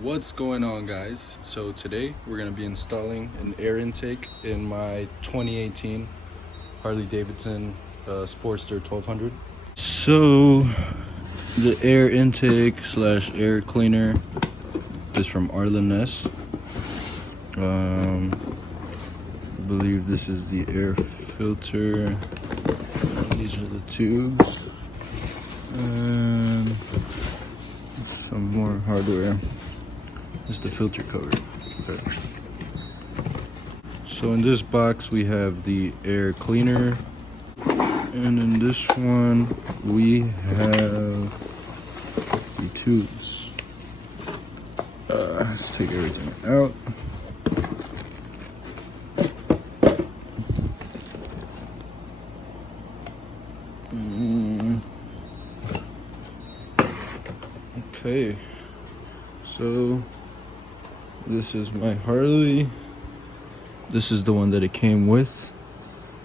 What's going on, guys? So today we're going to be installing an air intake in my 2018 Harley Davidson Sportster 1200. So the air intake slash air cleaner is from Arlen Ness. I believe this is the air filter. These are the tubes and some more hardware. This is the filter cover. Okay. So in this box we have the air cleaner, and in this one we have the tubes. Let's take everything out. Okay, so this is my Harley. This is the one that it came with.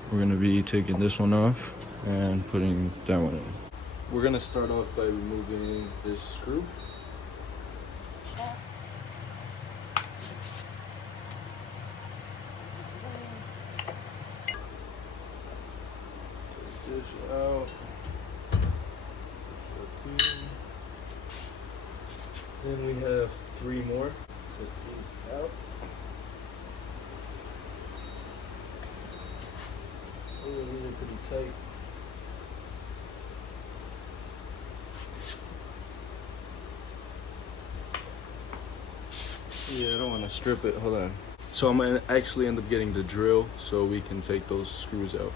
We're gonna be taking this one off and putting that one in. We're gonna start off by removing this screw. Take this out. Then we have 3 more. Take these out. Oh, these are pretty tight. Yeah, I don't want to strip it. Hold on. So I'm gonna actually end up getting the drill so we can take those screws out.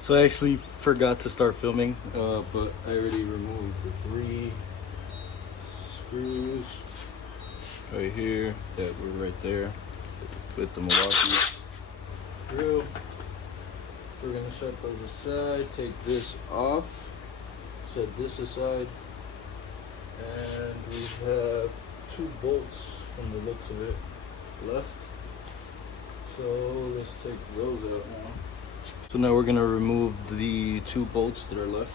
So I actually forgot to start filming, but I already removed the 3 screws right here that were right there with the Milwaukee drill. We're gonna set those aside, take this off, set this aside, and we have 2 bolts from the looks of it left. So let's take those out now. So now we're gonna remove the 2 bolts that are left.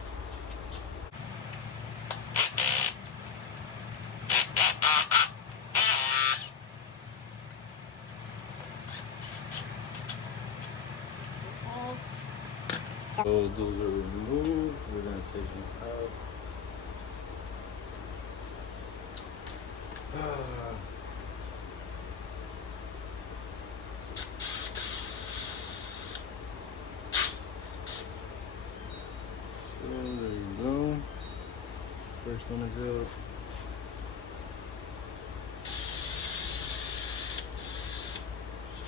So those are removed. We're gonna take them out. So there you go. First one is out.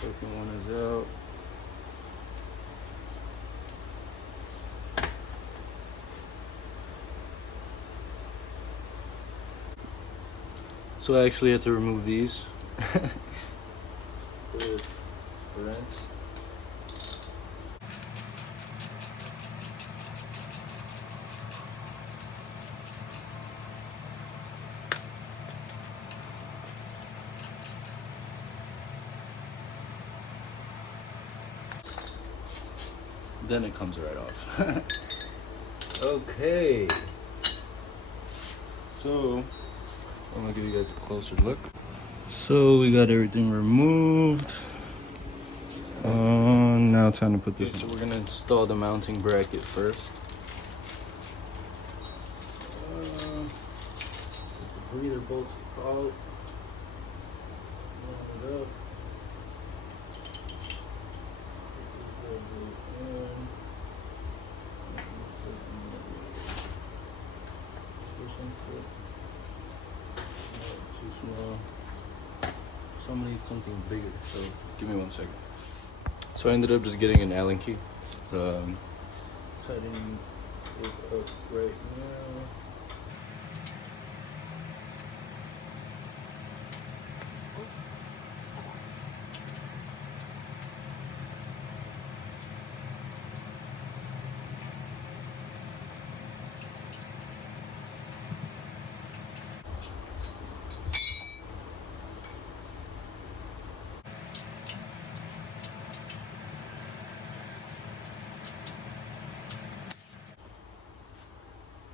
Second one is out. So I actually had to remove these. With wrench. Then it comes right off. Okay. So I'm gonna give you guys a closer look. So we got everything removed. Now time to put this in. So we're gonna install the mounting bracket first. Put the breather bolts out. Line it up. Too small. Somebody needs something bigger, so give me 1 second. So I ended up just getting an Allen key. Setting it up right now.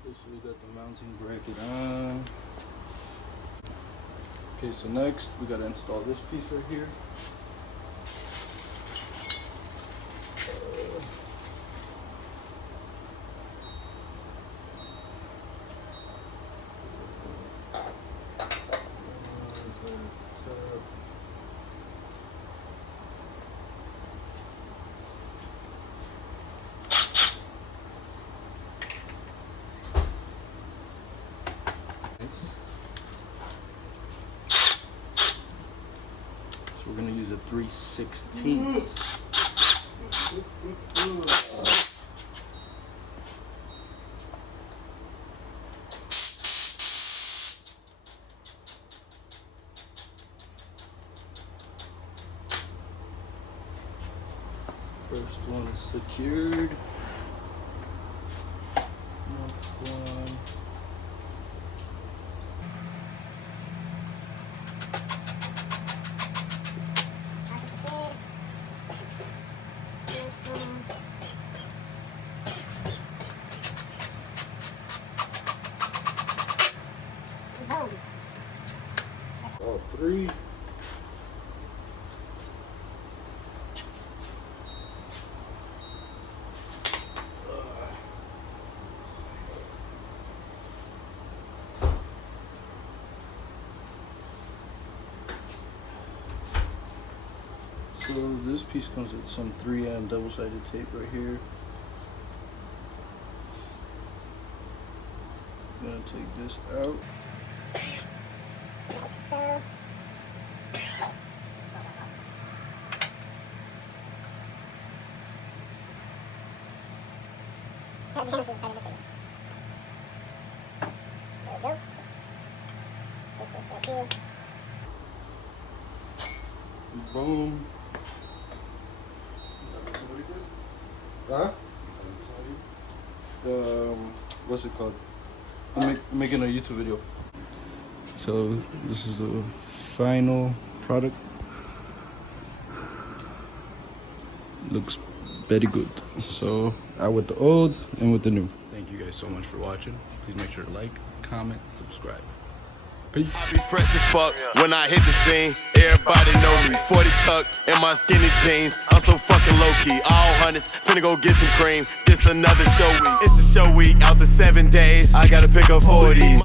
So we got the mounting bracket on. Okay, so next we gotta install this piece right here. So we're gonna use a 3/16. First one is secured. Next one. All three. So this piece comes with some 3M double-sided tape right here. I'm gonna take this out. Boom. Huh? What's it called? I'm making a YouTube video. So this is the final product. Looks very good. So out with the old and with the new. Thank you guys so much for watching. Please make sure to like, comment, subscribe. Peace. I be fresh as fuck when I hit the scene. Everybody know me. 40 tuck in my skinny jeans. I'm so fucking low key. All hundreds, finna go get some cream. It's another show week. It's a show week out the 7 days. I gotta pick up 40.